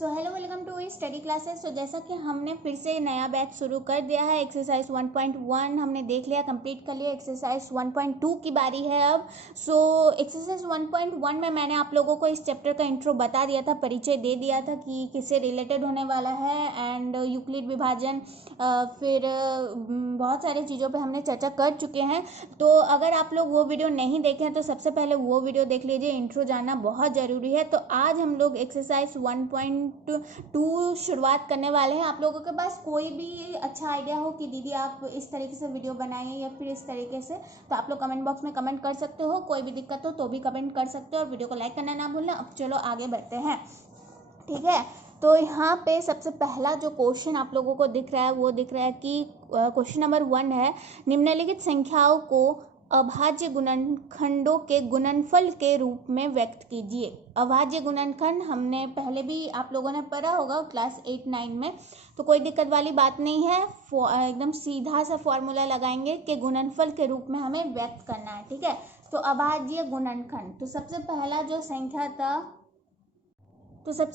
So hello welcome to study classes. तो जैसा कि हमने फिर से नया बैच शुरू कर दिया है, एक्सरसाइज 1.1 हमने देख लिया, कंप्लीट कर लिया। एक्सरसाइज 1.2 की बारी है अब। सो एक्सरसाइज 1.1 में मैंने आप लोगों को इस चैप्टर का इंट्रो बता दिया था, परिचय दे दिया था कि किससे रिलेटेड होने वाला है एंड यूक्लिड विभाजन, फिर बहुत सारी चीज़ों पे हमने चर्चा कर चुके हैं। तो अगर आप लोग वो वीडियो नहीं देखे हैं तो सबसे पहले वो वीडियो देख लीजिए, इंट्रो जानना बहुत ज़रूरी है। तो आज हम लोग एक्सरसाइज 1.2 शुरुआत करने वाले हैं। आप लोगों के पास कोई भी अच्छा आइडिया हो कि दीदी आप इस तरीके से वीडियो बनाइए या फिर इस तरीके से, तो आप लोग कमेंट बॉक्स में कमेंट कर सकते हो। कोई भी दिक्कत हो तो भी कमेंट कर सकते हो और वीडियो को लाइक करना ना भूलना। अब चलो आगे बढ़ते हैं, ठीक है। तो यहाँ पे सबसे पहला जो क्वेश्चन आप लोगों को दिख रहा है वो दिख रहा है कि क्वेश्चन नंबर 1 है, निम्नलिखित संख्याओं को अभाज्य गुणनखंडों के गुणनफल के रूप में व्यक्त कीजिए। अभाज्य गुणनखंड हमने पहले भी आप लोगों ने पढ़ा होगा क्लास 8-9 में, तो कोई दिक्कत वाली बात नहीं है। एकदम सीधा सा फॉर्मूला लगाएंगे कि गुणनफल के रूप में हमें व्यक्त करना है, ठीक है। तो अभाज्य गुणनखंड, तो सबसे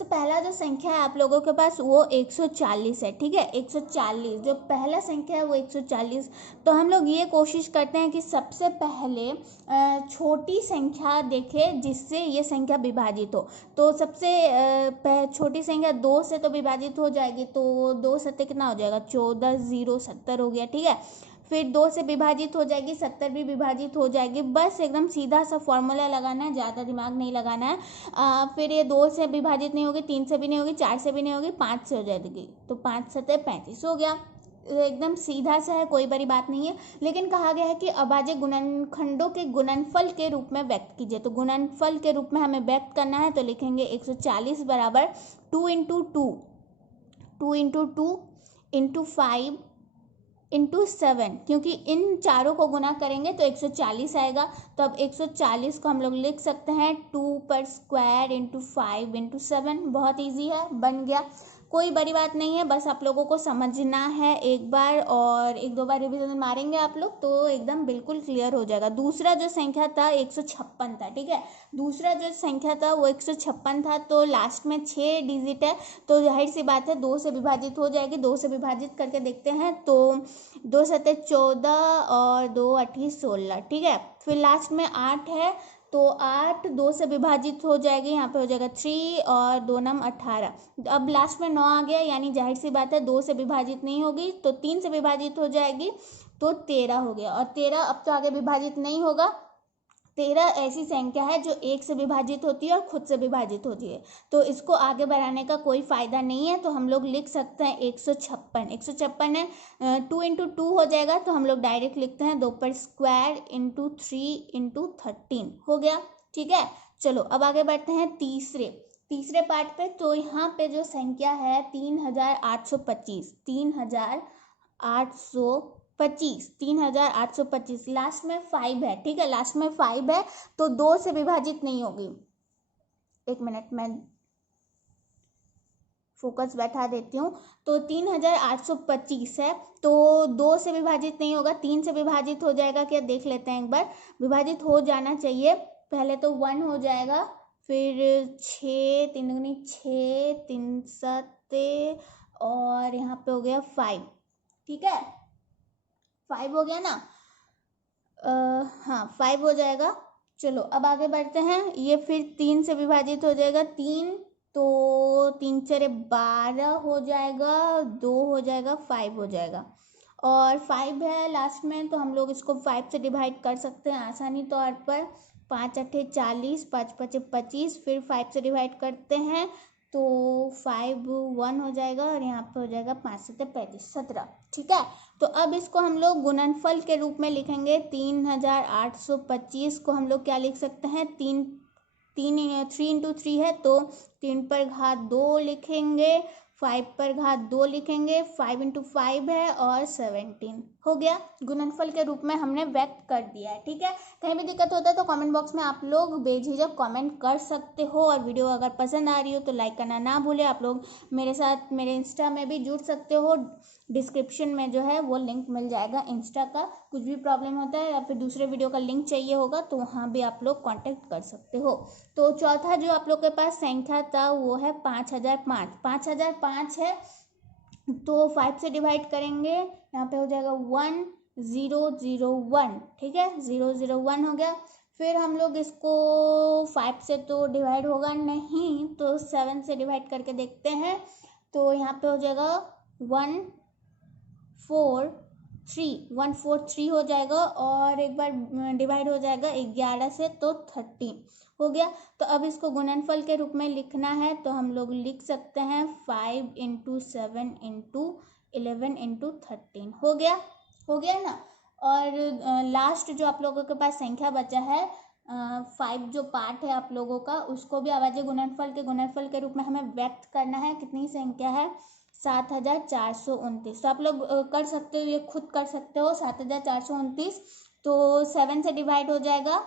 पहला जो संख्या है आप लोगों के पास वो 140 है, ठीक है। 140 जो पहला संख्या है वो 140। तो हम लोग ये कोशिश करते हैं कि सबसे पहले छोटी संख्या देखें जिससे ये संख्या विभाजित हो। तो सबसे छोटी संख्या 2 से तो विभाजित हो जाएगी, तो 2 सत्ते कितना हो जाएगा, 14, 0 70 हो गया, ठीक है। फिर 2 से विभाजित हो जाएगी, 70 भी विभाजित हो जाएगी। बस एकदम सीधा सा फॉर्मूला लगाना है, ज़्यादा दिमाग नहीं लगाना है। फिर ये 2 से विभाजित नहीं होगी, 3 से भी नहीं होगी, 4 से भी नहीं होगी, 5 से हो जाएगी। तो 5 सत्ते 35 हो गया। एकदम सीधा सा है, कोई बड़ी बात नहीं है। लेकिन कहा गया है कि अभाज्य गुणनखंडों के गुणनफल के रूप में व्यक्त कीजिए। तो गुणनफल के रूप में हमें व्यक्त करना है, तो लिखेंगे 140 बराबर 2 इंटू 2 इंटू 5 इंटू 7, क्योंकि इन चारों को गुना करेंगे तो 140 आएगा। तो अब 140 को हम लोग लिख सकते हैं 2 पर स्क्वायर इंटू 5 इंटू 7। बहुत इजी है, बन गया, कोई बड़ी बात नहीं है। बस आप लोगों को समझना है एक बार, और 1-2 बार रिवीजन मारेंगे आप लोग तो एकदम बिल्कुल क्लियर हो जाएगा। दूसरा जो संख्या था 156 था, ठीक है। दूसरा जो संख्या था वो 156 था। तो लास्ट में 6 डिजिट है, तो जाहिर सी बात है 2 से विभाजित हो जाएगी। 2 से विभाजित करके देखते हैं, तो 2 सत्ते 14 और 2 8 16, ठीक है। फिर लास्ट में 8 है, तो 8 2 से विभाजित हो जाएगी, यहाँ पे हो जाएगा 3 और 2 9 18। अब लास्ट में 9 आ गया, यानी जाहिर सी बात है 2 से विभाजित नहीं होगी, तो 3 से विभाजित हो जाएगी, तो 13 हो गया। और 13 अब तो आगे विभाजित नहीं होगा। 13 ऐसी संख्या है जो 1 से विभाजित होती है और खुद से विभाजित होती है, तो इसको आगे बढ़ाने का कोई फ़ायदा नहीं है। तो हम लोग लिख सकते हैं 156 है, 2 इंटू 2 हो जाएगा, तो हम लोग डायरेक्ट लिखते हैं 2 पर स्क्वायर इंटू 3 इंटू 13 हो गया, ठीक है। चलो अब आगे बढ़ते हैं तीसरे पार्ट पे। तो यहाँ पे जो संख्या है 3825, लास्ट में 5 है, ठीक है। लास्ट में 5 है, तो 2 से विभाजित नहीं होगी। एक मिनट में फोकस बैठा देती हूँ। तो 3825 है, तो 2 से विभाजित नहीं होगा, 3 से विभाजित हो जाएगा क्या, देख लेते हैं एक बार। विभाजित हो जाना चाहिए। पहले तो 1 हो जाएगा, फिर 6 3 दूनी 6 3 7 और यहाँ पे हो गया 5, ठीक है। 5 हो गया ना, हाँ 5 हो जाएगा। चलो अब आगे बढ़ते हैं। ये फिर 3 से विभाजित हो जाएगा, 3 तो 3 4 12 हो जाएगा, 2 हो जाएगा, 5 हो जाएगा। और 5 है लास्ट में, तो हम लोग इसको 5 से डिवाइड कर सकते हैं आसानी तौर पर। 5 8 40, 5 5 25, फिर 5 से डिवाइड करते हैं तो 5 1 हो जाएगा, और यहाँ पे हो जाएगा 5 7 35 17, ठीक है। तो अब इसको हम लोग गुणनफल के रूप में लिखेंगे। 3825 को हम लोग क्या लिख सकते हैं, 3 इंटू 3 है, तो 3 पर घात 2 लिखेंगे, 5 पर घात 2 लिखेंगे, 5 इंटू 5 है और 17 हो गया, गुणनफल के रूप में हमने व्यक्त कर दिया है। ठीक है, कहीं भी दिक्कत होता है तो कमेंट बॉक्स में आप लोग बेझिझक कमेंट कर सकते हो, और वीडियो अगर पसंद आ रही हो तो लाइक करना ना भूले। आप लोग मेरे साथ मेरे इंस्टा में भी जुड़ सकते हो, डिस्क्रिप्शन में जो है वो लिंक मिल जाएगा इंस्टा का। कुछ भी प्रॉब्लम होता है या फिर दूसरे वीडियो का लिंक चाहिए होगा तो वहाँ भी आप लोग कॉन्टेक्ट कर सकते हो। तो चौथा जो आप लोग के पास संख्या था वो है 5005। 5005 है तो 5 से डिवाइड करेंगे, यहाँ पे हो जाएगा 1001। ठीक है, 001 हो गया। फिर हम लोग इसको 5 से तो डिवाइड होगा नहीं, तो 7 से डिवाइड करके देखते हैं। तो यहाँ पे हो जाएगा 143 हो जाएगा, और एक बार डिवाइड हो जाएगा 11 से तो 13 हो गया। तो अब इसको गुणनफल के रूप में लिखना है, तो हम लोग लिख सकते हैं 5 × 7 × 11 × 13 हो गया ना। और लास्ट जो आप लोगों के पास संख्या बचा है 5 जो पार्ट है आप लोगों का, उसको भी अभाज्य गुणनफल के रूप में हमें व्यक्त करना है। कितनी संख्या है? 7429। तो आप लोग कर सकते हो, ये खुद कर सकते हो। 7429 तो 7 से डिवाइड हो जाएगा,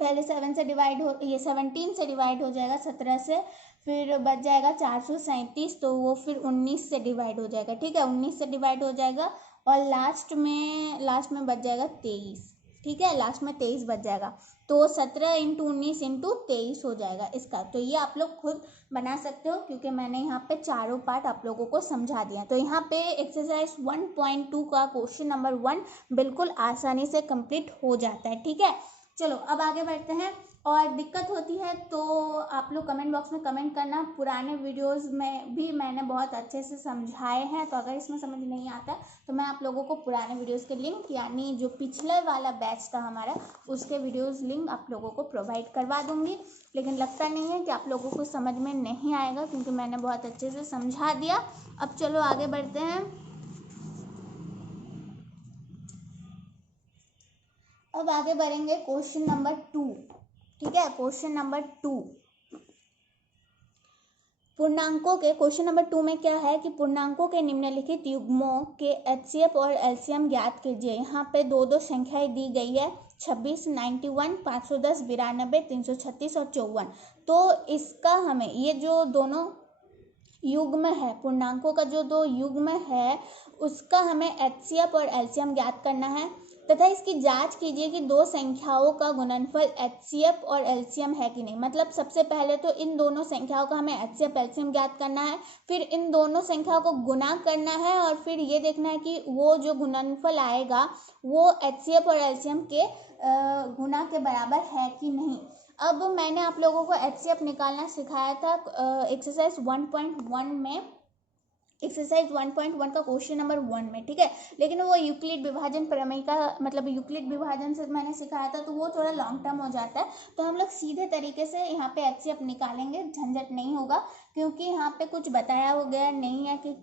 पहले 7 से डिवाइड हो, ये 17 से डिवाइड हो जाएगा 17 से, फिर बच जाएगा 437, तो वो फिर 19 से डिवाइड हो जाएगा। ठीक है, 19 से डिवाइड हो जाएगा, और लास्ट में बच जाएगा 23। ठीक है, लास्ट में 23 बच जाएगा, तो 17 × 19 × 23 हो जाएगा इसका। तो ये आप लोग खुद बना सकते हो, क्योंकि मैंने यहाँ पे चारों पार्ट आप लोगों को समझा दिया। तो यहाँ पे एक्सरसाइज 1.2 का क्वेश्चन नंबर 1 बिल्कुल आसानी से कंप्लीट हो जाता है। ठीक है, चलो अब आगे बढ़ते हैं। और दिक्कत होती है तो आप लोग कमेंट बॉक्स में कमेंट करना। पुराने वीडियोस में भी मैंने बहुत अच्छे से समझाए हैं, तो अगर इसमें समझ नहीं आता तो मैं आप लोगों को पुराने वीडियोस के लिंक, यानी जो पिछले वाला बैच था हमारा, उसके वीडियोस लिंक आप लोगों को प्रोवाइड करवा दूंगी। लेकिन लगता नहीं है कि आप लोगों को समझ में नहीं आएगा, क्योंकि मैंने बहुत अच्छे से समझा दिया। अब चलो आगे बढ़ते हैं। अब आगे बढ़ेंगे क्वेश्चन नंबर 2। ठीक है, क्वेश्चन नंबर 2 पूर्णांकों के, क्वेश्चन नंबर 2 में क्या है कि पूर्णांकों के निम्नलिखित युग्मों के एचसीएफ और एलसीएम ज्ञात कीजिए। यहाँ पे दो संख्याएं दी गई है, 26, 91, 510, 92, 336 और 54। तो इसका हमें ये जो दोनों युग्म है, पूर्णांकों का जो दो युग्म है, उसका हमें एचसीएफ और एलसीएम ज्ञात करना है, तथा इसकी जांच कीजिए कि दो संख्याओं का गुणनफल एचसीएफ और एलसीएम है कि नहीं। मतलब सबसे पहले तो इन दोनों संख्याओं का हमें एचसीएफ एलसीएम ज्ञात करना है, फिर इन दोनों संख्याओं को गुणा करना है, और फिर ये देखना है कि वो जो गुणनफल आएगा वो एचसीएफ और एलसीएम के गुणा के बराबर है कि नहीं। अब मैंने आप लोगों को एचसीएफ निकालना सिखाया था एक्सरसाइज 1.1 में, एक्सरसाइज 1.1 का क्वेश्चन नंबर 1 में। ठीक है, लेकिन वो यूक्लिड विभाजन प्रमेय का, मतलब यूक्लिड विभाजन से मैंने सिखाया था, तो वो थोड़ा लॉन्ग टर्म हो जाता है। तो हम लोग सीधे तरीके से यहाँ पे एचसीएफ निकालेंगे, झंझट नहीं होगा, क्योंकि यहाँ पे कुछ बताया हो गया नहीं है कि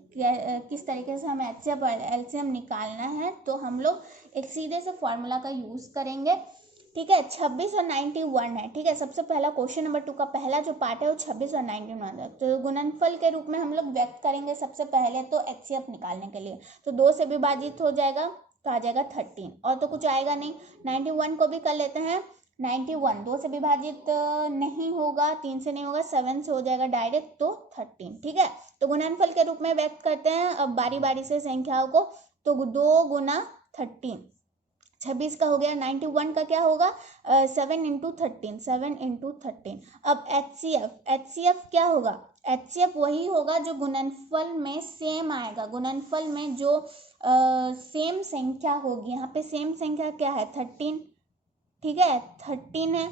किस तरीके से हमें एचसीएफ और एलसीएम निकालना है। तो हम लोग एक सीधे से फॉर्मूला का यूज़ करेंगे। ठीक है, 26 और 91 है। ठीक है, सबसे पहला क्वेश्चन नंबर 2 का पहला जो पार्ट है वो 26 और 91 है। तो गुणनफल के रूप में हम लोग व्यक्त करेंगे सबसे पहले तो एचसीएफ निकालने के लिए। तो 2 से विभाजित हो जाएगा तो आ जाएगा 13, और तो कुछ आएगा नहीं। 91 को भी कर लेते हैं। 91 2 से विभाजित नहीं होगा, 3 से नहीं होगा, 7 से हो जाएगा डायरेक्ट, तो 13। ठीक है, तो गुणनफल के रूप में व्यक्त करते हैं अब बारी बारी से संख्याओं को। तो 2 × 13, 26 का हो गया। 91 का क्या होगा? 7 × 13, 7 × 13। अब एचसीएफ क्या होगा? एचसीएफ वही होगा जो गुणनफल में सेम आएगा, गुणनफल में जो सेम संख्या होगी। यहाँ पे सेम संख्या क्या है? 13। ठीक है, 13 है।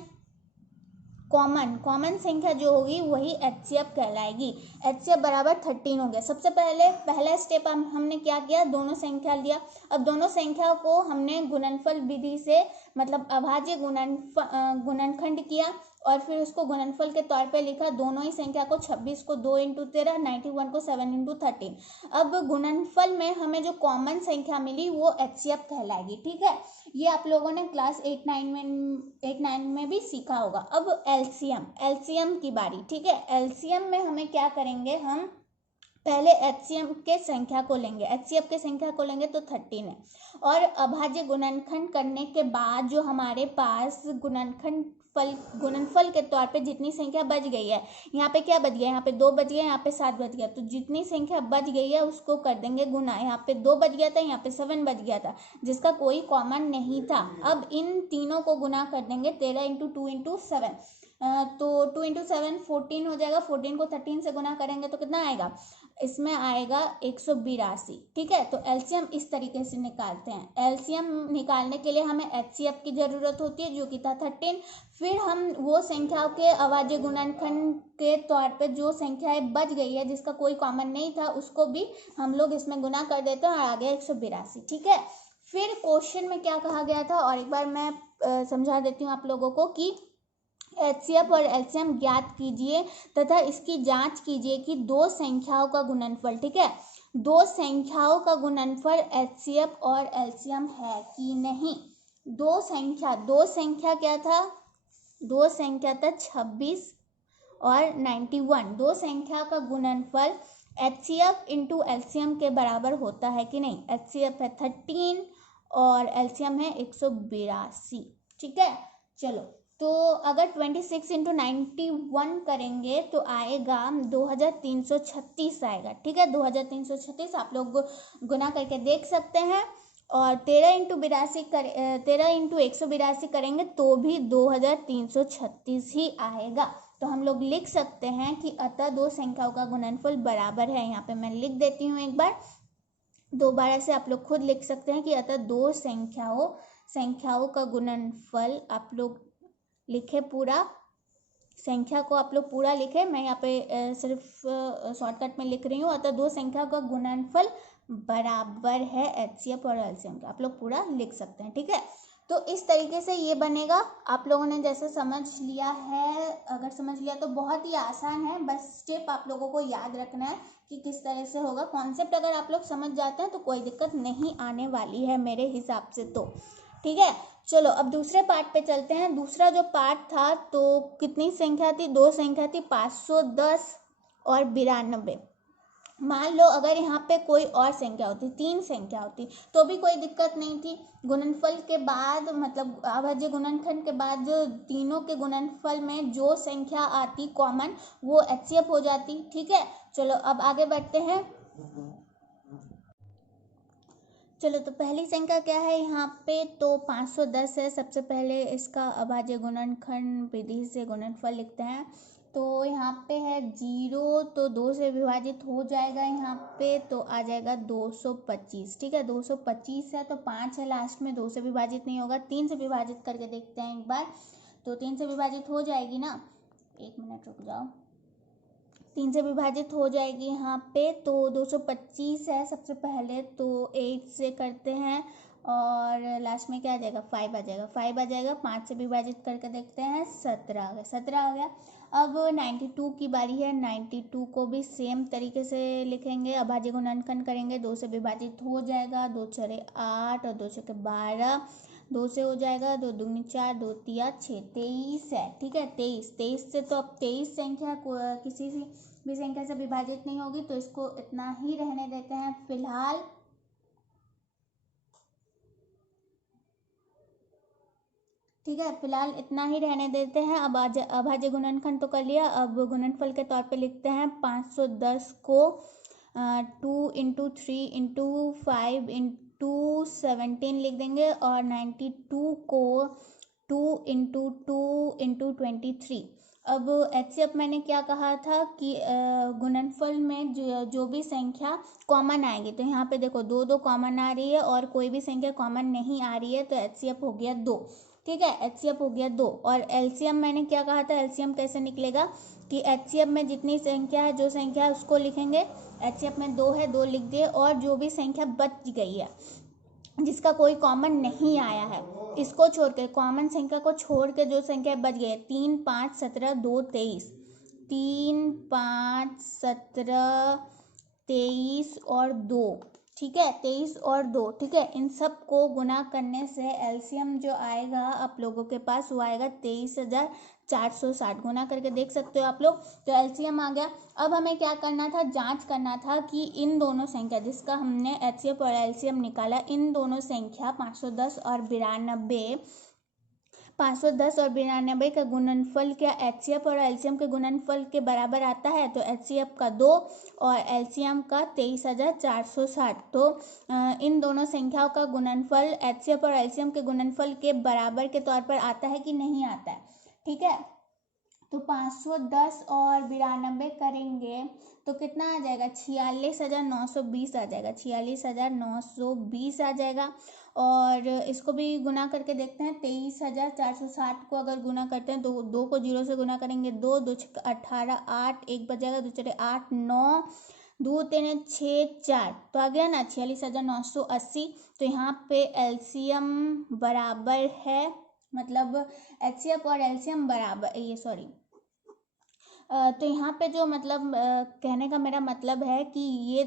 कॉमन संख्या जो होगी वही एचसीएफ कहलाएगी। एचसीएफ बराबर 13 हो गया। सबसे पहला स्टेप हमने क्या किया? दोनों संख्या लिया। अब दोनों संख्या को हमने गुणनफल विधि से, मतलब अभाज्य गुणनखंड किया, और फिर उसको गुणनफल के तौर पे लिखा। दोनों ही संख्या को, 26 को 2 × 13, 91 को 7 × 13। अब गुणनफल में हमें जो कॉमन संख्या मिली वो एचसीएफ कहलाएगी। ठीक है, ये आप लोगों ने क्लास 8-9 में भी सीखा होगा। अब एलसीएम की बारी। ठीक है, एलसीएम में हमें क्या करेंगे? हम पहले HCF के संख्या को लेंगे, HCF के संख्या को लेंगे तो 13 है। और अभाज्य गुणनखंड करने के बाद जो हमारे पास गुणनफल के तौर पे जितनी संख्या बच गई है, यहाँ पे क्या बच गया, यहाँ पे 2 बच गया, यहाँ पे 7 बच गया, तो जितनी संख्या बच गई है उसको कर देंगे गुना। यहाँ पे 2 बच गया था, यहाँ पे 7 बच गया था, जिसका कोई कॉमन नहीं था। अब इन तीनों को गुना कर देंगे, 13 इंटू 2 इंटू 7, तो 2 इंटू 7 14 हो जाएगा। 14 को 13 से गुना करेंगे तो कितना आएगा, इसमें आएगा 182। ठीक है, तो एलसीएम इस तरीके से निकालते हैं। एलसीएम निकालने के लिए हमें HCF की जरूरत होती है जो कि था 13। फिर हम वो संख्याओं के अभाज्य गुणनखंड के तौर पे जो संख्याएं बच गई है जिसका कोई कॉमन नहीं था उसको भी हम लोग इसमें गुना कर देते हैं और आ गया 182। ठीक है, फिर क्वेश्चन में क्या कहा गया था और एक बार मैं समझा देती हूँ आप लोगों को कि HCF और LCM ज्ञात कीजिए तथा इसकी जांच कीजिए कि दो संख्याओं का गुणनफल, ठीक है, दो संख्याओं का गुणनफल HCF और LCM है कि नहीं। दो संख्या क्या था, दो संख्या था 26 और 91। दो संख्या का गुणनफल HCF इंटू LCM के बराबर होता है कि नहीं। HCF है 13 और LCM है 182। ठीक है, चलो, तो अगर 26 इंटू 91 करेंगे तो आएगा 2336 आएगा। ठीक है, 2336 आप लोग गुना करके देख सकते हैं। और 13 इंटू 182 करेंगे तो भी 2336 ही आएगा। तो हम लोग लिख सकते हैं कि अतः दो संख्याओं का गुणनफल बराबर है। यहाँ पे मैं लिख देती हूँ एक बार, दोबारा से आप लोग खुद लिख सकते हैं कि अतः दो संख्याओं का गुणनफल, आप लोग लिखे पूरा, संख्या को आप लोग पूरा लिखे, मैं यहाँ पे सिर्फ शॉर्टकट में लिख रही हूँ। अतः दो संख्या का गुणनफल बराबर है HCF और LCM का, आप लोग पूरा लिख सकते हैं। ठीक है, तो इस तरीके से ये बनेगा। आप लोगों ने जैसे समझ लिया है, अगर समझ लिया तो बहुत ही आसान है, बस स्टेप आप लोगों को याद रखना है कि किस तरह से होगा। कॉन्सेप्ट अगर आप लोग समझ जाते हैं तो कोई दिक्कत नहीं आने वाली है मेरे हिसाब से तो। ठीक है, चलो अब दूसरे पार्ट पे चलते हैं। दूसरा जो पार्ट था तो कितनी संख्या थी, दो संख्या थी 510 और 92। मान लो अगर यहाँ पे कोई और संख्या होती, 3 संख्या होती तो भी कोई दिक्कत नहीं थी। गुणनफल के बाद, मतलब अभाज्य गुणनखंड के बाद जो तीनों के गुणनफल में जो संख्या आती कॉमन वो HCF हो जाती। ठीक है, चलो अब आगे बढ़ते हैं। चलो, तो पहली संख्या क्या है यहाँ पे, तो 510 है। सबसे पहले इसका अभाज्य गुणनखंड विधि से गुणनफल लिखते हैं। तो यहाँ पे है 0, तो 2 से विभाजित हो जाएगा यहाँ पे, तो आ जाएगा 225। ठीक है, 225 है, तो 5 है लास्ट में, 2 से विभाजित नहीं होगा। 3 से विभाजित करके देखते हैं एक बार, तो 3 से विभाजित हो जाएगी ना, एक मिनट रुक जाओ, 3 से विभाजित हो जाएगी यहाँ पे, तो 225 है सबसे पहले, तो 8 से करते हैं और लास्ट में क्या आ जाएगा, 5 आ जाएगा। 5 आ जाएगा, 5 से विभाजित करके देखते हैं, 17 आ गया, 17 आ गया। अब 92 की बारी है। 92 को भी सेम तरीके से लिखेंगे, अभाज्य गुणनखंड करेंगे, 2 से विभाजित हो जाएगा, 2 छड़े 8 और 2 छके 12, 2 से हो जाएगा, 2 दूनी 4, 2 तिया 6, 23 है। ठीक है, 23 से, तो अब 23 संख्या को किसी भी संख्या से विभाजित नहीं होगी, तो इसको इतना ही रहने देते हैं फिलहाल। ठीक है, फिलहाल इतना ही रहने देते हैं। अब अभाज्य गुणनखंड तो कर लिया, अब गुणनफल के तौर पे लिखते हैं 510 को 2 इंटू 3 इंटू 5 इंटू 17 लिख देंगे, और 92 को 2 इंटू 2 इंटू 23। अब HCF मैंने क्या कहा था कि गुणनफल में जो भी संख्या कॉमन आएगी, तो यहाँ पे देखो 2 कॉमन आ रही है और कोई भी संख्या कॉमन नहीं आ रही है, तो HCF हो गया 2। ठीक है, HCF हो गया 2। और LCM मैंने क्या कहा था, LCM कैसे निकलेगा कि HCF में जितनी संख्या है, जो संख्या है उसको लिखेंगे। HCF में 2 है, 2 लिख दिए, और जो भी संख्या बच गई है जिसका कोई कॉमन नहीं आया है, इसको छोड़ के, कॉमन संख्या को छोड़ के जो संख्या बच गई है, 3, 5, 17, 2, 23, 3, 5, 17, 23 और 2। ठीक है, 23 और 2। ठीक है, इन सब को गुना करने से LCM जो आएगा आप लोगों के पास, वो आएगा 460 गुना करके देख सकते हो आप लोग। तो एलसीएम आ गया। अब हमें क्या करना था, जांच करना था कि इन दोनों संख्या जिसका हमने एचसीएफ और एलसीएम निकाला, इन दोनों संख्या 510 और 92 का गुणनफल क्या एचसीएफ और एलसीएम के गुणनफल के बराबर आता है। तो एचसीएफ का 2 और एलसीएम का 23,460। तो इन दोनों संख्याओं का गुणनफल एचसीएफ और एलसीएम के गुणनफल के बराबर के तौर पर आता है कि नहीं आता है। ठीक है, तो 510 और 92 करेंगे तो कितना आ जाएगा, 46,920 आ जाएगा, 46,920 आ जाएगा। और इसको भी गुना करके देखते हैं, 23,460 को अगर गुना करते हैं तो 2 को 0 से गुना करेंगे, 2 2 18, 8 1 बचेगा, 2 4 8 9, 2 3 6 4, तो आ गया ना 46,980। तो यहाँ पे एलसीएम बराबर है, मतलब एचसीएफ और एलसीएम बराबर, ये सॉरी, तो यहाँ पे जो मतलब कहने का मेरा मतलब है कि ये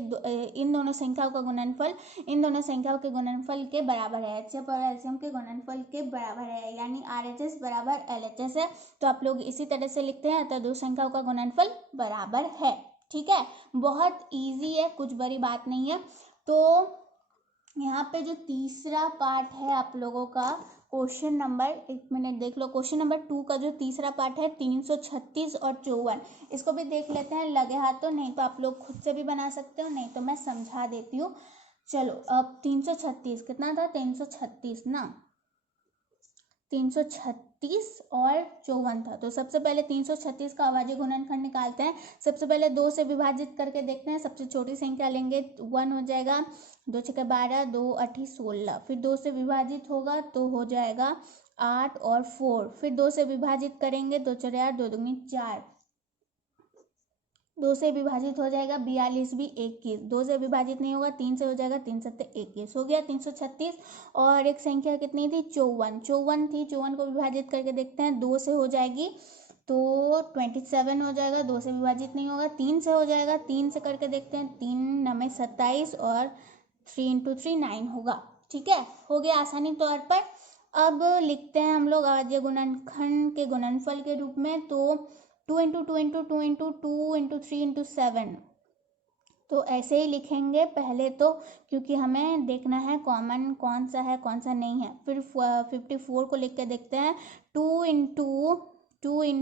इन दोनों संख्याओं का गुणनफल इन दोनों संख्याओं के गुणनफल के बराबर है, एचसीएफ और एलसीएम के गुणनफल के बराबर है, यानी आरएचएस बराबर एलएचएस है। तो आप लोग इसी तरह से लिखते हैं, तो दो संख्याओं का गुणनफल बराबर है। ठीक है, बहुत ईजी है, कुछ बड़ी बात नहीं है। तो यहाँ पे जो तीसरा पार्ट है आप लोगों का, क्वेश्चन नंबर, एक मिनट देख लो, क्वेश्चन नंबर 2 का जो तीसरा पार्ट है 336 और 54, इसको भी देख लेते हैं लगे हाथों, नहीं तो आप लोग खुद से भी बना सकते हो, नहीं तो मैं समझा देती हूँ। चलो, अब 336 कितना था, 336 ना, 336 और 54 था। तो सबसे पहले 336 का अभाज्य गुणनखंड निकालते हैं। सबसे पहले 2 से विभाजित करके देखते हैं, सबसे छोटी संख्या लेंगे, 1 हो जाएगा, 2 छक्के 12, 2 8 16, फिर 2 से विभाजित होगा तो हो जाएगा 8 और 4, फिर 2 से विभाजित करेंगे, 2 4 8, 2 दूनी 4, 2 से विभाजित हो जाएगा 42 भी 21, 2 से विभाजित नहीं होगा, 3 से हो जाएगा, 3 7 21, हो गया 336। और एक संख्या कितनी थी, 54 थी, 54 को विभाजित करके देखते हैं, 2 से हो जाएगी तो 27 हो जाएगा, 2 से विभाजित नहीं होगा, 3 से हो जाएगा, 3 से करके देखते हैं, 3 9 27 और 3 × 3 9 होगा। ठीक है, हो गया आसानी तौर पर। अब लिखते हैं हम लोग अभाज्य गुणनखंड के गुणनफल के रूप में, तो 2 × 2 × 2 × 2 × 3 × 7, तो ऐसे ही लिखेंगे पहले तो, क्योंकि हमें देखना है कॉमन कौन सा है कौन सा नहीं है। फिर 54 को लिख के देखते हैं, 2 × 2 ×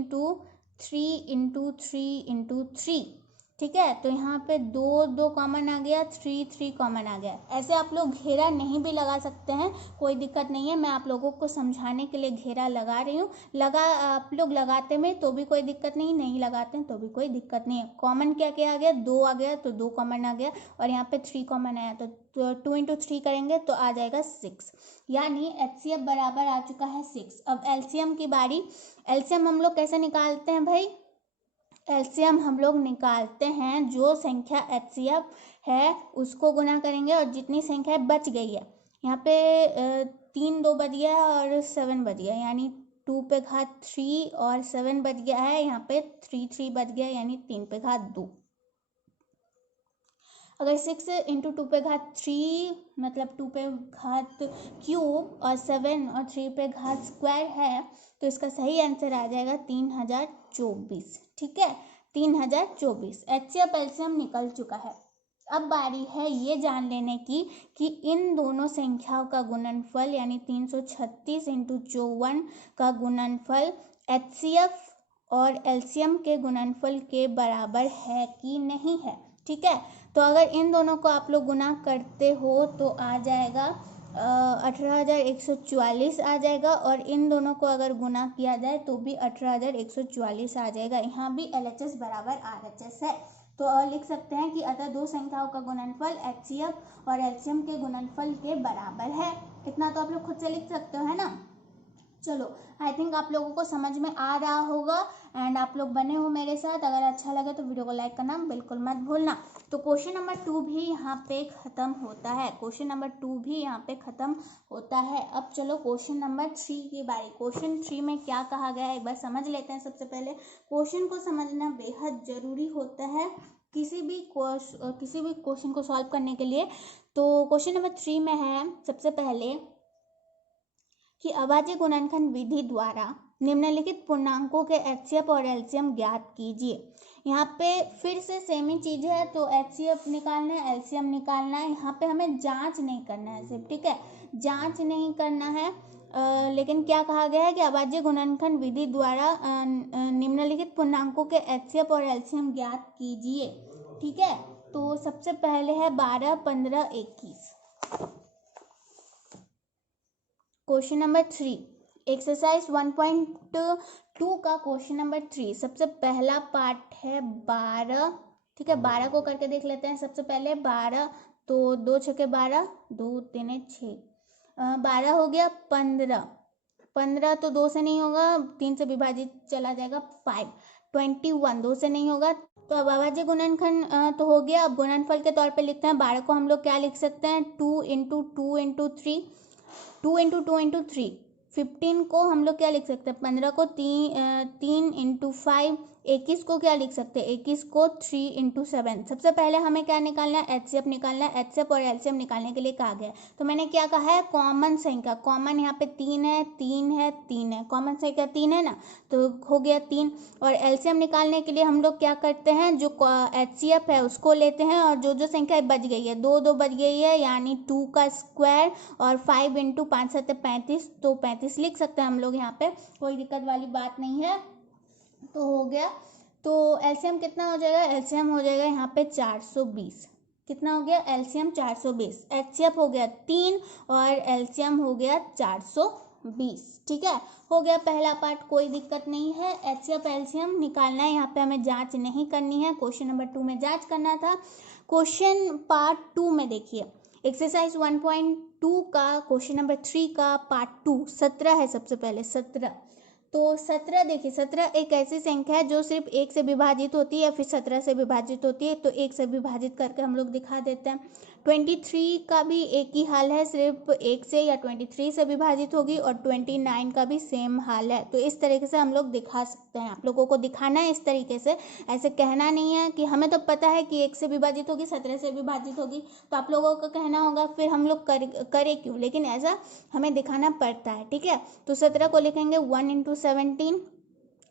3 × 3 × 3। ठीक है, तो यहाँ पे 2 2 कॉमन आ गया, 3 3 कॉमन आ गया। ऐसे आप लोग घेरा नहीं भी लगा सकते हैं, कोई दिक्कत नहीं है, मैं आप लोगों को समझाने के लिए घेरा लगा रही हूँ। आप लोग लगाते में तो भी कोई दिक्कत नहीं लगाते हैं तो भी कोई दिक्कत नहीं है। कॉमन क्या क्या आ गया, 2 आ गया, तो 2 कॉमन आ गया, और यहाँ पे 3 कॉमन आया, तो 2 × 3 करेंगे तो आ जाएगा 6, यानी एचसीएफ बराबर आ चुका है 6। अब एलसीएम की बारी। एलसीएम हम लोग कैसे निकालते हैं भाई, एलसीएम हम लोग निकालते हैं, जो संख्या एचसीएफ है उसको गुना करेंगे और जितनी संख्या बच गई है, यहाँ पे 3 2 बच गया और 7 बच गया, यानी 2 पे घात 3 और 7 बच गया है, यहाँ पे 3 3 बच गया, यानी 3 पे घात 2। अगर 6 × 2 पे घात 3 मतलब 2 पे घात क्यूब और 7 और 3 पे घात स्क्वायर है, तो इसका सही आंसर आ जाएगा 3024। ठीक है, 3024। एचसीएफ एलसीएम निकल चुका है। अब बारी है ये जान लेने की कि इन दोनों संख्याओं का गुणनफल, यानी 336 × 54 का गुणनफल एचसीएफ और एलसीएम के गुणनफल के बराबर है कि नहीं है। ठीक है, तो अगर इन दोनों को आप लोग गुना करते हो तो आ जाएगा 18,144 आ जाएगा, और इन दोनों को अगर गुना किया जाए तो भी 18,144 आ जाएगा। यहाँ भी एलएचएस बराबर आरएचएस है, तो और लिख सकते हैं कि अतः दो संख्याओं का गुणनफल एचसीएफ और एलसीएम के गुणनफल के बराबर है। इतना तो आप लोग खुद से लिख सकते हो, है ना। चलो, आई थिंक आप लोगों को समझ में आ रहा होगा, एंड आप लोग बने हो मेरे साथ। अगर अच्छा लगे तो वीडियो को लाइक करना बिल्कुल मत भूलना। तो क्वेश्चन नंबर 2 भी यहाँ पे ख़त्म होता है, क्वेश्चन नंबर 2 भी यहाँ पे ख़त्म होता है। अब चलो क्वेश्चन नंबर 3 की बारी। क्वेश्चन 3 में क्या कहा गया है एक बार समझ लेते हैं। सबसे पहले क्वेश्चन को समझना बेहद ज़रूरी होता है किसी भी क्वेश्चन को सॉल्व करने के लिए। तो क्वेश्चन नंबर 3 में है सबसे पहले कि अभाज्य गुणनखंड विधि द्वारा निम्नलिखित पूर्णांकों के एचसीएफ और एलसीएम ज्ञात कीजिए। यहाँ पे फिर से सेम ही चीज़ है, तो एचसीएफ निकालना है, एलसीएम निकालना है। यहाँ पे हमें जांच नहीं करना है सिर्फ, ठीक है, जांच नहीं करना है। लेकिन क्या कहा गया है कि अभाज्य गुणनखंड विधि द्वारा निम्नलिखित पूर्णांकों के एचसीएफ और एलसीएम ज्ञात कीजिए। ठीक है, तो सबसे पहले है 12, 15, 21। क्वेश्चन नंबर 3, एक्सरसाइज 1.2 का क्वेश्चन नंबर 3। सबसे पहला पार्ट है 12, ठीक है, 12 को करके देख लेते हैं। सबसे पहले 12, तो 2 छके 12, 2 3 6, 12 हो गया। 15, 15 तो 2 से नहीं होगा, 3 से विभाजित चला जाएगा, 5। 21 2 से नहीं होगा, तो अब अभाज्य गुणनखंड तो हो गया। अब गुणनफल के तौर पे लिखते हैं। 12 को हम लोग क्या लिख सकते हैं, 2 इंटू 2 इंटू 3, 2 इंटू 2 इंटू 3। 15 को हम लोग क्या लिख सकते हैं, 15 को 3 इंटू 5। 21 को क्या लिख सकते हैं, 21 को 3 इंटू 7। सबसे पहले हमें क्या निकालना है, एचसीएफ निकालना है। एचसीएफ और एलसीएम निकालने के लिए कहा गया है, तो मैंने क्या कहा है, कॉमन संख्या, कॉमन यहाँ पे 3 है, 3 है, 3 है, कॉमन संख्या 3 है ना, तो हो गया 3। और एलसीएम निकालने के लिए हम लोग क्या करते हैं, जो एचसीएफ है उसको लेते हैं, और जो जो संख्या बच गई है, 2 2 बच गई है, यानी 2 का स्क्वायर, और 5 इंटू 5 7 35, तो 35 लिख सकते हैं हम लोग। यहाँ पे कोई दिक्कत वाली बात नहीं है, तो हो गया। तो एलसीएम कितना हो जाएगा, एलसीएम हो जाएगा यहाँ पे 420। कितना हो गया, एलसीएम 420। एचसीएफ हो गया 3 और एलसीएम हो गया 420। ठीक है, हो गया पहला पार्ट, कोई दिक्कत नहीं है। एचसीएफ एलसीएम निकालना है, यहाँ पे हमें जांच नहीं करनी है। क्वेश्चन नंबर 2 में जांच करना था। क्वेश्चन पार्ट 2 में देखिए, एक्सरसाइज 1.2 का क्वेश्चन नंबर 3 का पार्ट 2 17 है। सबसे पहले 17, तो 17 देखिए, 17 एक ऐसी संख्या है जो सिर्फ 1 से विभाजित होती है या फिर 17 से विभाजित होती है, तो 1 से विभाजित करके हम लोग दिखा देते हैं। 23 का भी एक ही हाल है, सिर्फ 1 से या 23 से विभाजित होगी, और 29 का भी सेम हाल है। तो इस तरीके से हम लोग दिखा सकते हैं, आप लोगों को दिखाना है इस तरीके से, ऐसे कहना नहीं है कि हमें तो पता है कि 1 से विभाजित होगी, 17 से विभाजित होगी, तो आप लोगों को कहना होगा फिर हम लोग करें क्यों, लेकिन ऐसा हमें दिखाना पड़ता है। ठीक है, तो 17 को लिखेंगे 1 इंटू 17,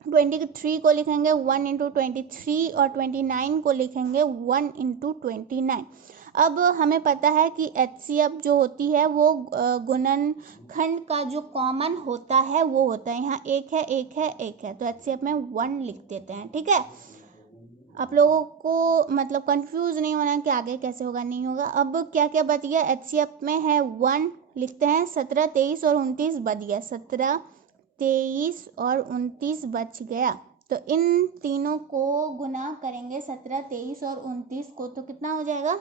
23 को लिखेंगे 1 इंटू 23, और 29 को लिखेंगे 1 इंटू 29। अब हमें पता है कि एचसीएफ जो होती है वो गुणनखंड का जो कॉमन होता है वो होता है, यहाँ 1 है 1 है 1 है, तो एचसीएफ में 1 लिख देते हैं। ठीक है, आप लोगों को मतलब कंफ्यूज नहीं होना कि आगे कैसे होगा नहीं होगा। अब क्या क्या बच गया, एचसीएफ में है 1 लिखते हैं, 17 23 और 29 बच गया, 17 23 और 29 बच गया। तो इन तीनों को गुना करेंगे 17 23 और 29 को, तो कितना हो जाएगा,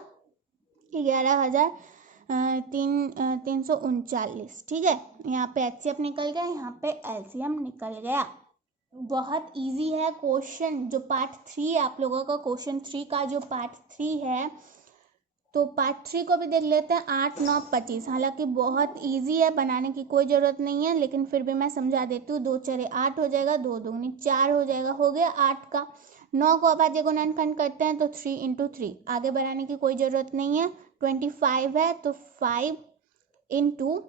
11,339। ठीक है, यहाँ पे एचसीएफ निकल गया, यहाँ पे एलसीएम निकल गया। बहुत इजी है क्वेश्चन। जो पार्ट 3 आप लोगों का, क्वेश्चन 3 का जो पार्ट 3 है, तो पार्ट 3 को भी देख लेते हैं। 8 9 25, हालांकि बहुत इजी है, बनाने की कोई ज़रूरत नहीं है, लेकिन फिर भी मैं समझा देती हूँ। 2 4 8 हो जाएगा, 2 दूनी 4 हो जाएगा, हो गया 8 का। 9 को अभाज्य गुणनखंड करते हैं, तो 3 इंटू 3, आगे बढ़ाने की कोई ज़रूरत नहीं है। 25 है, तो 5 इंटू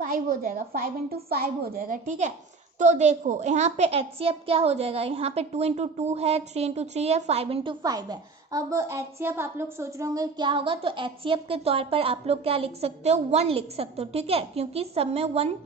5 हो जाएगा, 5 इंटू 5 हो जाएगा। ठीक है, तो देखो यहाँ पे एचसीएफ क्या हो जाएगा, यहाँ पे 2 इंटू 2 है, 3 इंटू 3 है, 5 इंटू 5 है। अब एचसीएफ आप लोग सोच रहे होंगे क्या होगा, तो एचसीएफ के तौर पर आप लोग क्या लिख सकते हो, 1 लिख सकते हो। ठीक है, क्योंकि सब में 1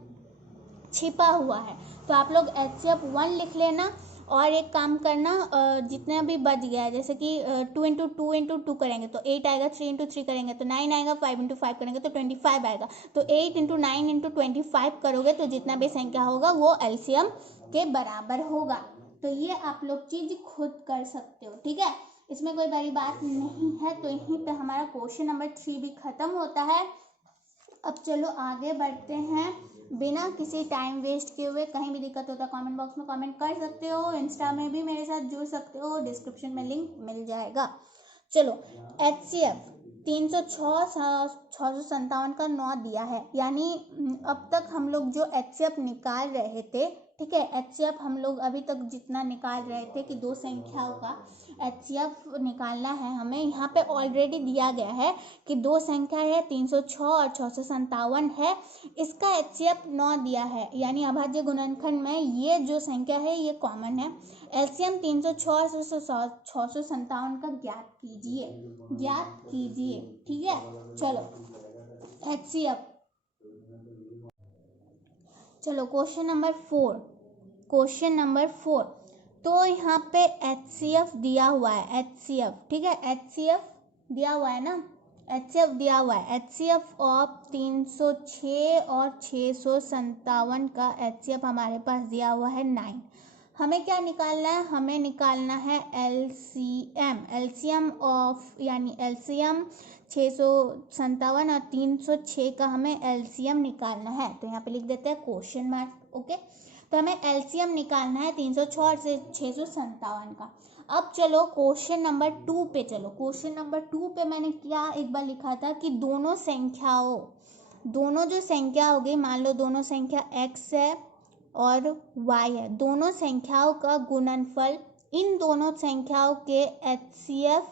छिपा हुआ है, तो आप लोग एचसीएफ 1 लिख लेना। और एक काम करना, जितना भी बच गया है, जैसे कि 2 इंटू 2 इंटू 2 करेंगे तो 8 आएगा, 3 इंटू 3 करेंगे तो 9 आएगा, 5 इंटू 5 करेंगे तो 25 आएगा। तो 8 इंटू 9 इंटू 25 करोगे तो जितना भी संख्या होगा वो एलसीएम के बराबर होगा। तो ये आप लोग चीज़ खुद कर सकते हो। ठीक है, इसमें कोई बड़ी बात नहीं है। तो यहीं पे हमारा क्वेश्चन नंबर 3 भी खत्म होता है। अब चलो आगे बढ़ते हैं, बिना किसी टाइम वेस्ट किए हुए। कहीं भी दिक्कत होता है कमेंट बॉक्स में कमेंट कर सकते हो, इंस्टा में भी मेरे साथ जुड़ सकते हो, डिस्क्रिप्शन में लिंक मिल जाएगा। चलो, एचसीएफ 306 657 का 9 दिया है, यानी अब तक हम लोग जो एचसीएफ निकाल रहे थे ठीक है। HCF हम लोग अभी तक जितना निकाल रहे थे कि दो संख्याओं का HCF निकालना है हमें, यहाँ पे ऑलरेडी दिया गया है कि दो संख्या है 306 और 657 है, इसका HCF 9 दिया है, यानी अभाज्य गुणनखंड में ये जो संख्या है ये कॉमन है। LCM 306 और 657 का ज्ञात कीजिए। ठीक है, चलो HCF, चलो क्वेश्चन नंबर 4। तो यहाँ पे HCF दिया हुआ है, HCF, ठीक है, HCF दिया हुआ है ना, HCF दिया हुआ है। HCF ऑफ 306 और 657 का HCF हमारे पास दिया हुआ है 9। हमें क्या निकालना है, हमें निकालना है LCM ऑफ, यानी LCM 657 और 306 का हमें LCM निकालना है। तो यहाँ पे लिख देते हैं क्वेश्चन मार्क। ओके, तो हमें LCM निकालना है 306 और 657 का। अब चलो क्वेश्चन नंबर 2 पे चलो। क्वेश्चन नंबर 2 पे मैंने क्या एक बार लिखा था कि दोनों जो संख्या हो गई, मान लो दोनों संख्या x है और y है, दोनों संख्याओं का गुणनफल इन दोनों संख्याओं के HCF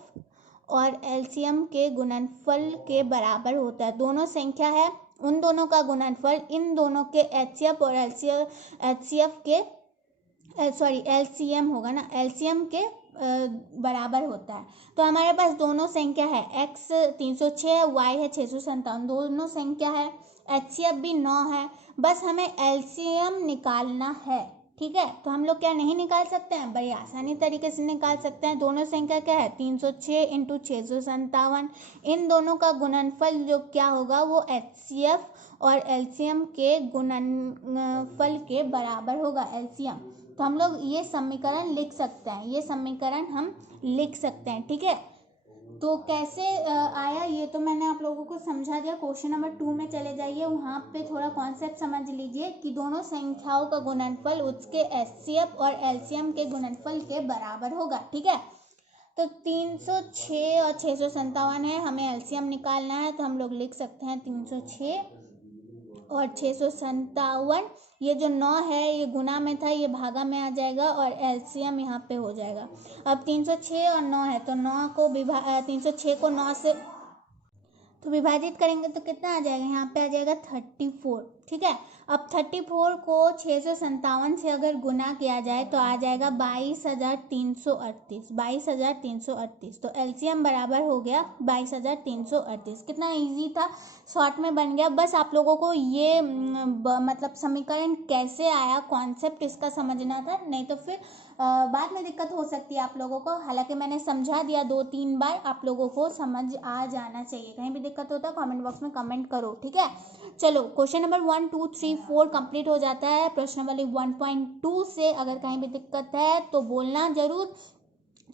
और LCM के गुणनफल के बराबर होता है। दोनों संख्या है, उन दोनों का गुणनफल इन दोनों के HCF और HCF के LCM होगा ना, LCM के बराबर होता है। तो हमारे पास दोनों संख्या है, x 306 है, y है 657, दोनों संख्या है, HCF भी 9 है, बस हमें LCM निकालना है। ठीक है, तो हम लोग क्या नहीं निकाल सकते हैं, बड़ी आसानी तरीके से निकाल सकते हैं। दोनों संख्या क्या है, 306 इंटू 657, इन दोनों का गुणनफल जो क्या होगा वो HCF और LCM के गुणनफल के बराबर होगा, LCM। तो हम लोग ये समीकरण लिख सकते हैं, ठीक है। तो कैसे आया ये तो मैंने आप लोगों को समझा दिया। क्वेश्चन नंबर 2 में चले जाइए, वहाँ पे थोड़ा कॉन्सेप्ट समझ लीजिए कि दोनों संख्याओं का गुणनफल उसके HCF और LCM के गुणनफल के बराबर होगा। ठीक है, तो 306 और 657 है, हमें LCM निकालना है, तो हम लोग लिख सकते हैं 306 और 657, ये जो 9 है ये गुना में था, ये भागा में आ जाएगा और LCM यहाँ पे हो जाएगा। अब 306 और 9 है, तो 306 को 9 से तो विभाजित करेंगे तो कितना आ जाएगा, यहाँ पे आ जाएगा 34। ठीक है, अब 34 को 657 से अगर गुना किया जाए तो आ जाएगा 22,338। तो LCM बराबर हो गया 22,338। कितना इजी था, शॉर्ट में बन गया। बस आप लोगों को ये मतलब समीकरण कैसे आया, कॉन्सेप्ट इसका समझना था, नहीं तो फिर बाद में दिक्कत हो सकती है आप लोगों को। हालांकि मैंने समझा दिया 2-3 बार, आप लोगों को समझ आ जाना चाहिए। कहीं भी दिक्कत होता है कमेंट बॉक्स में कमेंट करो। ठीक है, चलो क्वेश्चन नंबर 1, 2, 3, 4 कंप्लीट हो जाता है। प्रश्न नंबर 1.2 से अगर कहीं भी दिक्कत है तो बोलना जरूर।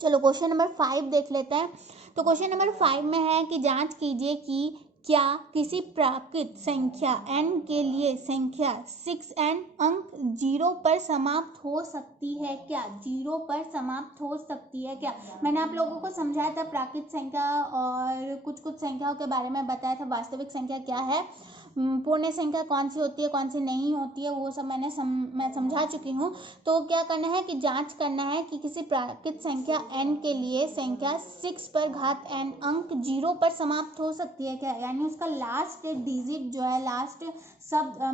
चलो क्वेश्चन नंबर 5 देख लेते हैं। तो क्वेश्चन नंबर 5 में है कि जांच कीजिए कि क्या किसी प्राकृत संख्या n के लिए संख्या 6n अंक 0 पर समाप्त हो सकती है क्या, 0 पर समाप्त हो सकती है क्या। मैंने आप लोगों को समझाया था प्राकृत संख्या और कुछ संख्याओं के बारे में बताया था, वास्तविक संख्या क्या है, पूर्ण संख्या कौन सी होती है कौन सी नहीं होती है, वो सब मैं समझा चुकी हूँ। तो क्या करना है कि जांच करना है कि किसी प्राकृत संख्या n के लिए संख्या 6 पर घात n अंक 0 पर समाप्त हो सकती है क्या, यानी उसका लास्ट डिजिट जो है, लास्ट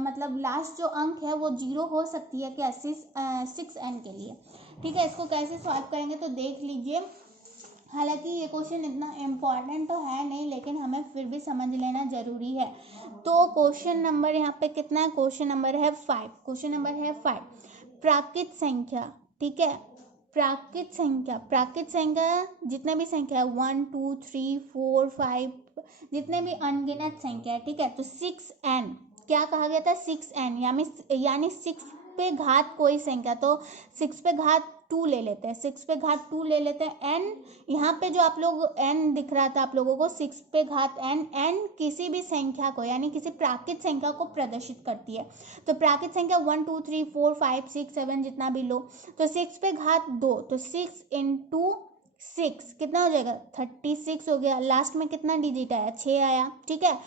मतलब लास्ट जो अंक है वो 0 हो सकती है क्या 6n के लिए। ठीक है, इसको कैसे सॉल्व करेंगे तो देख लीजिए। हालांकि ये क्वेश्चन इतना इम्पॉर्टेंट तो है नहीं, लेकिन हमें फिर भी समझ लेना जरूरी है। तो क्वेश्चन नंबर यहाँ पे कितना है, क्वेश्चन नंबर है 5। प्राकृत संख्या, ठीक है, प्राकृत संख्या जितने भी संख्या है 1, 2, 3, 4, 5 जितने भी अनगिनत संख्या है, ठीक है, तो 6n क्या कहा गया था, 6n यानी 6 पे घात कोई संख्या, तो 6 पे घात 2 ले लेते हैं, 6 पे घात 2 ले लेते हैं। n यहाँ पे जो आप लोग n दिख रहा था आप लोगों को 6 पे घात n किसी भी संख्या को यानी किसी प्राकृत संख्या को प्रदर्शित करती है। तो प्राकृत संख्या 1, 2, 3, 4, 5, 6, 7 जितना भी लो, तो 6 पे घात 2, तो 6 इंटू 6 कितना हो जाएगा 36 हो गया। लास्ट में कितना डिजिट आया 6 आया, ठीक है।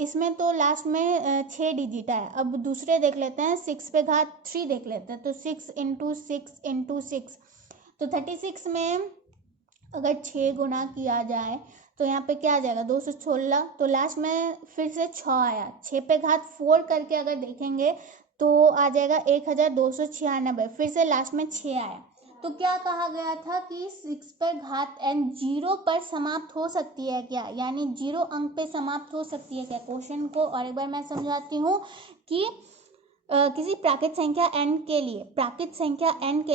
इसमें तो लास्ट में 6 डिजिट आया। अब दूसरे देख लेते हैं, 6 पे घात 3 देख लेते हैं। तो 6 इंटू 6 इंटू 6, तो 36 में अगर 6 गुना किया जाए तो यहाँ पे क्या आ जाएगा 216। तो लास्ट में फिर से 6 आया, 6 पे घात 4 करके अगर देखेंगे तो आ जाएगा 1296। फिर से लास्ट में 6 आया। तो क्या कहा गया था कि 6 पर घात n 0 पर समाप्त हो सकती है क्या, यानी 0 अंक पे समाप्त हो सकती है क्या। क्वेश्चन को और एक बार मैं समझाती हूँ कि किसी प्राकृत संख्या n के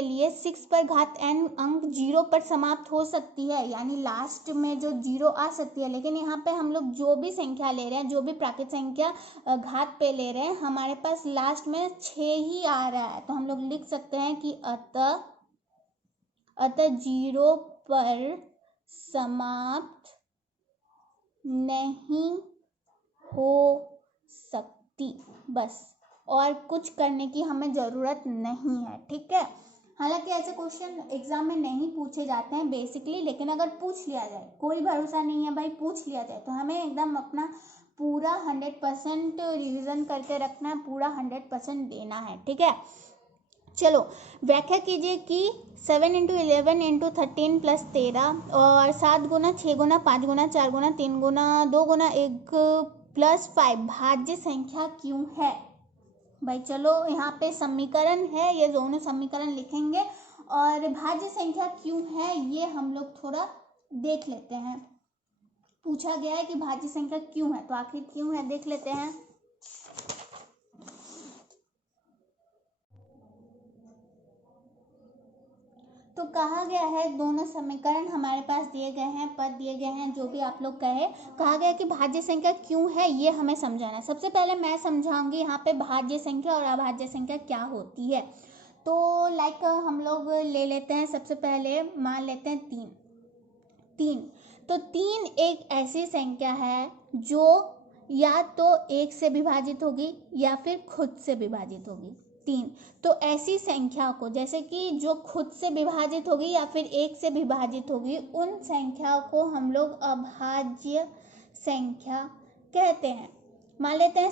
लिए 6 पर घात n अंक 0 पर समाप्त हो सकती है, यानी लास्ट में जो 0 आ सकती है। लेकिन यहाँ पे हम लोग जो भी संख्या ले रहे हैं, जो भी प्राकृत संख्या घात पे ले रहे हैं, हमारे पास लास्ट में 6 ही आ रहा है। तो हम लोग लिख सकते हैं कि अतः 0 पर समाप्त नहीं हो सकती, बस। और कुछ करने की हमें ज़रूरत नहीं है, ठीक है। हालांकि ऐसे क्वेश्चन एग्जाम में नहीं पूछे जाते हैं बेसिकली, लेकिन अगर पूछ लिया जाए, कोई भरोसा नहीं है भाई, पूछ लिया जाए तो हमें एकदम अपना पूरा 100% रिविजन करके रखना है, पूरा 100% देना है, ठीक है। चलो व्याख्या कीजिए कि 7 इंटू 11 इंटू 13 प्लस 13 और 7 गुना 6 गुना 5 गुना 4 गुना 3 गुना 2 गुना 1 प्लस 5 भाज्य संख्या क्यों है भाई। चलो यहाँ पे समीकरण है, ये दोनों समीकरण लिखेंगे और भाज्य संख्या क्यों है ये हम लोग थोड़ा देख लेते हैं। पूछा गया है कि भाज्य संख्या क्यों है, तो आखिर क्यों है देख लेते हैं। तो कहा गया है, दोनों समीकरण हमारे पास दिए गए हैं, पद दिए गए हैं, जो भी आप लोग कहे, कहा गया कि भाज्य संख्या क्यों है ये हमें समझाना है। सबसे पहले मैं समझाऊंगी यहाँ पे भाज्य संख्या और अभाज्य संख्या क्या होती है। तो लाइक हम लोग ले लेते हैं, सबसे पहले मान लेते हैं 3। तो 3 एक ऐसी संख्या है जो या तो 1 से विभाजित होगी या फिर खुद से विभाजित होगी। 3 तो ऐसी संख्या को, जैसे कि जो खुद से विभाजित होगी या फिर 1 से विभाजित होगी, उन संख्या को हम लोग अभाज्य संख्या कहते हैं। मान लेते हैं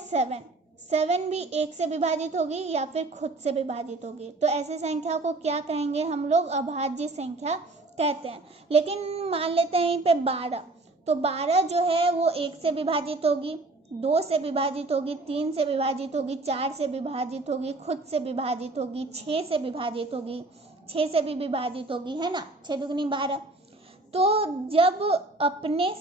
7 भी 1 से विभाजित होगी या फिर खुद से विभाजित होगी, तो ऐसे संख्या को क्या कहेंगे हम लोग, अभाज्य संख्या कहते हैं। लेकिन मान लेते हैं यहीं पे 12, तो 12 जो है वो 1 से विभाजित होगी, 2 से विभाजित होगी, 3 से विभाजित होगी, 4 से विभाजित होगी, खुद से विभाजित होगी, 6 से विभाजित होगी, 6 से भी विभाजित होगी, है ना, 6 दुगनी 12। तो जब अपने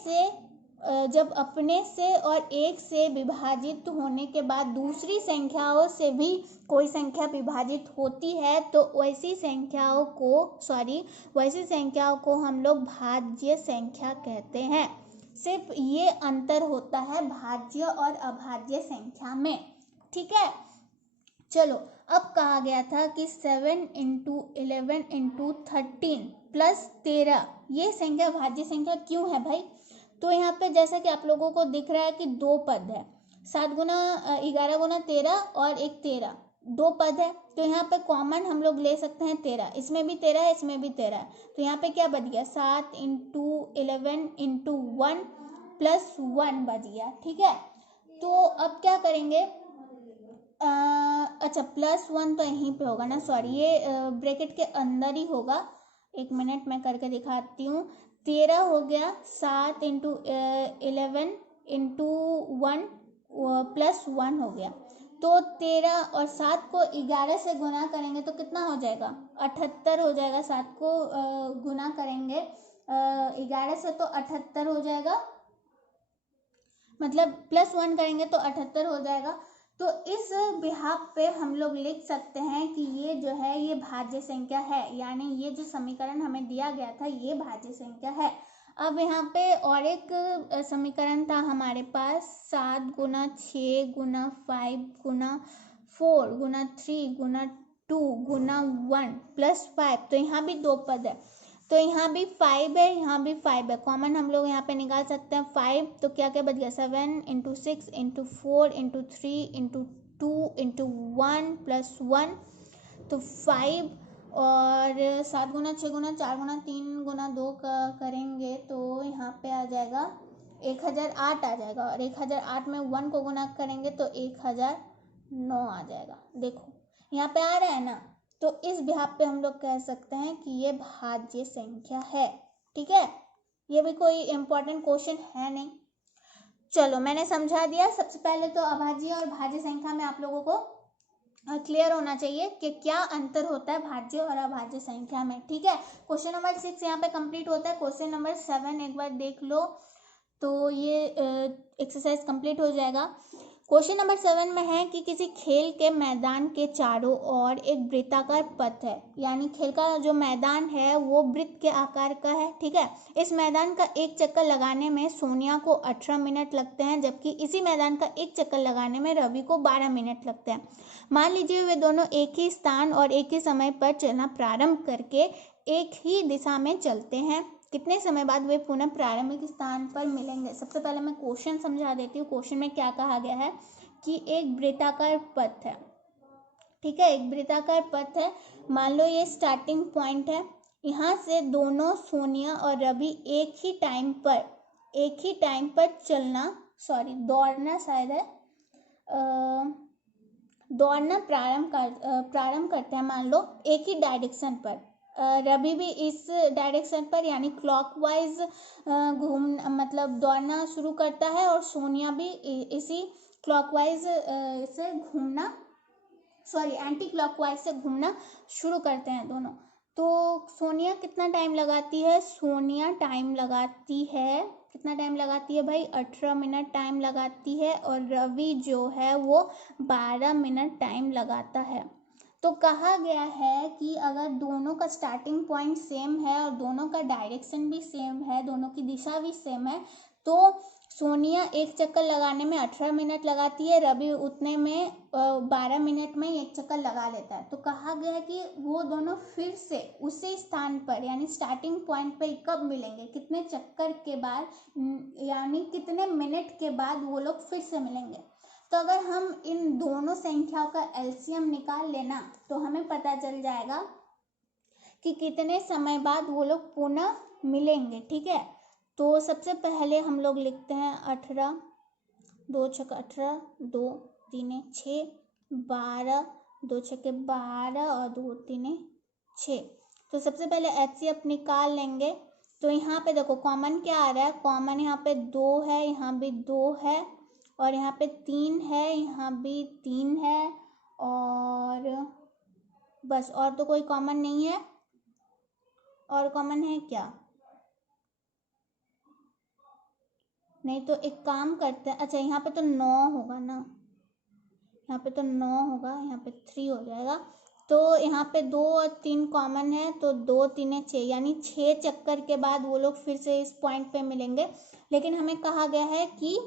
से और 1 से विभाजित होने के बाद दूसरी संख्याओं से भी कोई संख्या विभाजित होती है, तो वैसी संख्याओं को हम लोग भाज्य संख्या कहते हैं। सिर्फ ये अंतर होता है भाज्य और अभाज्य संख्या में, ठीक है। चलो अब कहा गया था कि 7 इंटू 11 इंटू 13 प्लस 13 ये संख्या भाज्य संख्या क्यों है भाई। तो यहाँ पे जैसा कि आप लोगों को दिख रहा है कि 2 पद है, 7 गुना 11 गुना 13 और एक 13, 2 पद है। तो यहाँ पे कॉमन हम लोग ले सकते हैं 13, इसमें भी 13 है, इसमें भी 13 है। तो यहाँ पे क्या बच गया 7 इंटू 11 इंटू 1 प्लस 1 बच गया, ठीक है। तो अब क्या करेंगे, अच्छा प्लस 1 तो यहीं पे होगा ना, सॉरी ये ब्रैकेट के अंदर ही होगा। एक मिनट मैं करके दिखाती हूँ। 13 हो गया, 7 इंटू 11 इंटू 1 प्लस 1 हो गया। तो 13 और 7 को 11 से गुना करेंगे तो कितना हो जाएगा 78 हो जाएगा। 7 को गुना करेंगे 11 से तो 78 हो जाएगा, मतलब प्लस 1 करेंगे तो 78 हो जाएगा। तो इस बिहाफ पे हम लोग लिख सकते हैं कि ये जो है ये भाज्य संख्या है, यानी ये जो समीकरण हमें दिया गया था ये भाज्य संख्या है। अब यहाँ पे और एक समीकरण था हमारे पास, 7 गुना 6 गुना 5 गुना 4 गुना 3 गुना 2 गुना 1 प्लस 5, तो यहाँ भी 2 पद है, तो यहाँ भी 5 है, यहाँ भी 5 है, कॉमन हम लोग यहाँ पे निकाल सकते हैं 5। तो क्या क्या बच गया 7 into 6 into 4 into 3 into 2 into 1 plus 1, तो 5 और 7 गुना 6 गुना 4 गुना 3 गुना 2 करेंगे तो यहाँ पे आ जाएगा 1008 आ जाएगा। और 1008 में 1 को गुना करेंगे तो 1009 आ जाएगा। देखो यहाँ पे आ रहा है ना, तो इस बिहाफ पे हम लोग कह सकते हैं कि ये भाज्य संख्या है। ठीक है, ये भी कोई इम्पोर्टेंट क्वेश्चन है नहीं। चलो मैंने समझा दिया। सबसे पहले तो अभाज्य और भाज्य संख्या में आप लोगों को क्लियर होना चाहिए कि क्या अंतर होता है भाज्य और अभाज्य संख्या में। ठीक है, क्वेश्चन नंबर 6 यहाँ पे कंप्लीट होता है। क्वेश्चन नंबर 7 एक बार देख लो तो ये एक्सरसाइज कंप्लीट हो जाएगा। क्वेश्चन नंबर 7 में है कि किसी खेल के मैदान के चारों ओर एक वृत्ताकार पथ है, यानी खेल का जो मैदान है वो वृत्त के आकार का है। ठीक है, इस मैदान का एक चक्कर लगाने में सोनिया को 18 मिनट लगते हैं, जबकि इसी मैदान का एक चक्कर लगाने में रवि को 12 मिनट लगते हैं। मान लीजिए वे दोनों एक ही स्थान और एक ही समय पर चलना प्रारंभ करके एक ही दिशा में चलते हैं। कितने समय बाद वे पुनः प्रारंभिक स्थान पर मिलेंगे। सबसे पहले मैं क्वेश्चन समझा देती हूँ। क्वेश्चन में क्या कहा गया है कि एक वृत्ताकार पथ है। ठीक है, एक वृत्ताकार पथ है। मान लो ये स्टार्टिंग पॉइंट है, यहाँ से दोनों सोनिया और रवि एक ही टाइम पर दौड़ना शायद है दौड़ना प्रारंभ करते हैं। मान लो एक ही डायरेक्शन पर, रवि भी इस डायरेक्शन पर यानी क्लॉकवाइज दौड़ना शुरू करता है और सोनिया भी इसी क्लॉकवाइज से एंटी क्लॉकवाइज से घूमना शुरू करते हैं दोनों। तो सोनिया कितना टाइम लगाती है? सोनिया टाइम लगाती है, कितना टाइम लगाती है भाई? 18 मिनट टाइम लगाती है। और रवि जो है वो 12 मिनट टाइम लगाता है। तो कहा गया है कि अगर दोनों का स्टार्टिंग पॉइंट सेम है और दोनों का डायरेक्शन भी सेम है, दोनों की दिशा भी सेम है, तो सोनिया एक चक्कर लगाने में 18 मिनट लगाती है, रवि उतने में 12 मिनट में एक चक्कर लगा लेता है। तो कहा गया है कि वो दोनों फिर से उसी स्थान पर यानी स्टार्टिंग पॉइंट पे कब मिलेंगे, कितने चक्कर के बाद, यानी कितने मिनट के बाद वो लोग फिर से मिलेंगे। तो अगर हम इन दोनों संख्याओं का एलसीएम निकाल लेना तो हमें पता चल जाएगा कि कितने समय बाद वो लोग पुनः मिलेंगे। ठीक है, तो सबसे पहले हम लोग लिखते हैं 18, 2 छक्के 18, 2 3 6, 12, 2 छक्के 12 और 2 3 6। तो सबसे पहले एचसीएफ निकाल लेंगे। तो यहाँ पे देखो कॉमन क्या आ रहा है? कॉमन यहाँ पे 2 है, यहाँ भी 2 है और यहाँ पे 3 है, यहाँ भी 3 है और बस, और तो कोई कॉमन नहीं है। और कॉमन है क्या? नहीं तो एक काम करते हैं, अच्छा यहाँ पे तो 9 होगा ना, यहाँ पे तो 9 होगा, यहाँ पे 3 हो जाएगा। तो यहाँ पे 2 और 3 कॉमन है, तो 2 3 6 यानी 6 चक्कर के बाद वो लोग फिर से इस पॉइंट पे मिलेंगे। लेकिन हमें कहा गया है कि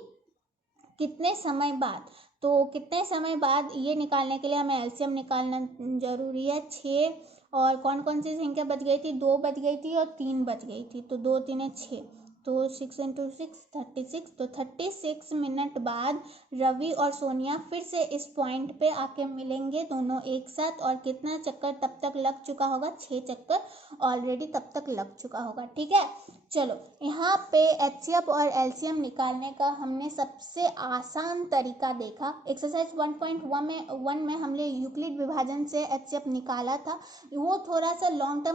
कितने समय बाद, तो कितने समय बाद ये निकालने के लिए हमें एलसीएम निकालना जरूरी है। 6 और कौन कौन सी संख्या बच गई थी? 2 बच गई थी और 3 बच गई थी, तो 2 3 6, तो 6 × 6 36। तो 36 मिनट बाद रवि और सोनिया फिर से इस पॉइंट पे आके मिलेंगे दोनों एक साथ। और कितना चक्कर तब तक लग चुका होगा? 6 चक्कर ऑलरेडी तब तक लग चुका होगा। ठीक है, चलो यहाँ पे एचसीएफ और एलसीएम निकालने का हमने सबसे आसान तरीका देखा। एक्सरसाइज 1.1 में हमने यूक्लिड विभाजन से एचसीएफ निकाला था। वो थोड़ा सा लॉन्ग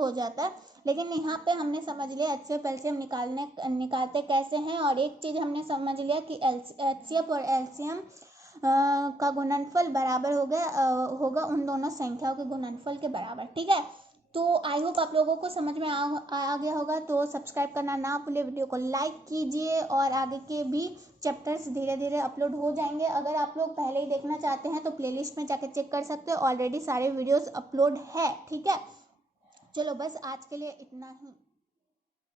हो जाता है, लेकिन यहाँ पे हमने समझ लिया एचसीएफ एलसीएम निकालते कैसे हैं। और एक चीज़ हमने समझ लिया कि एचसीएफ और एलसीएम का गुणनफल बराबर होगा उन दोनों संख्याओं के गुणनफल के बराबर। ठीक है, तो आई होप आप लोगों को समझ में आ गया होगा। तो सब्सक्राइब करना ना भूलिए, वीडियो को लाइक कीजिए और आगे के भी चैप्टर्स धीरे धीरे अपलोड हो जाएंगे। अगर आप लोग पहले ही देखना चाहते हैं तो प्लेलिस्ट में जाकर चेक कर सकते हो, ऑलरेडी सारे वीडियोस अपलोड है। ठीक है, चलो बस आज के लिए इतना ही।